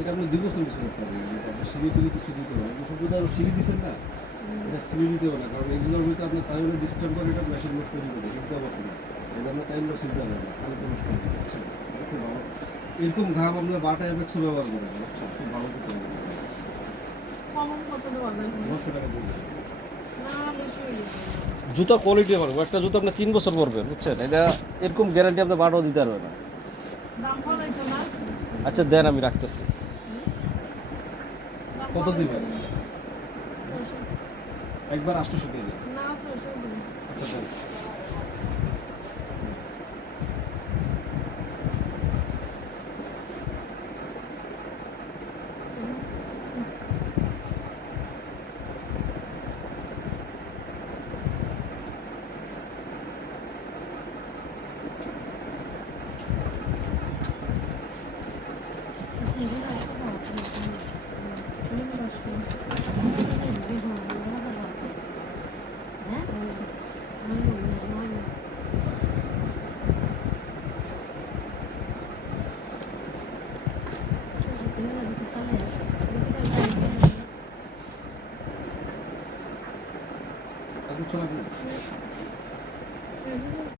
এটা আপনি 2 বছর ইউজ করতে পারবেন। আপনি সিঁড়ি টিড়ি কিছু দিতে হবে না। শুধু আর সিঁড়ি দিচ্ছেন না, এটা সিঁড়ি দিতে হবে না, কারণ এগুলোর ভিতরে আপনার তাইলে ডিস্টার্ব করে এটা মেশিন লোড তৈরি করে কিন্তু অবশ্যই না। এটা আপনার তাইলেও সিলতে হবে না, তাহলে তো নষ্ট হবে, বুঝছেন? এটা খুব ভালো। এরকম ঘাম আমরা বাটা অ্যাপেক্সও ব্যবহার করি না, বুঝছেন? খুব ভালো দিতে হবে। কমন কত দেওয়া যায়? 900 টাকা দিয়ে দেবেন। না বেশি হয়ে যাবে। জুতা কোয়ালিটি আমার একটা জুতা আপনি 3 বছর পরবেন, বুঝছেন? এটা এরকম গ্যারান্টি আপনি বাটাও দিতে পারবেন না। দাম বলাইছো না? আচ্ছা দেন, আমি রাখতেছি। দাম কত বলাইছো দিবেন? না? 600 একবার 800 দিয়ে দেন। না 600 দিন। আচ্ছা দেন।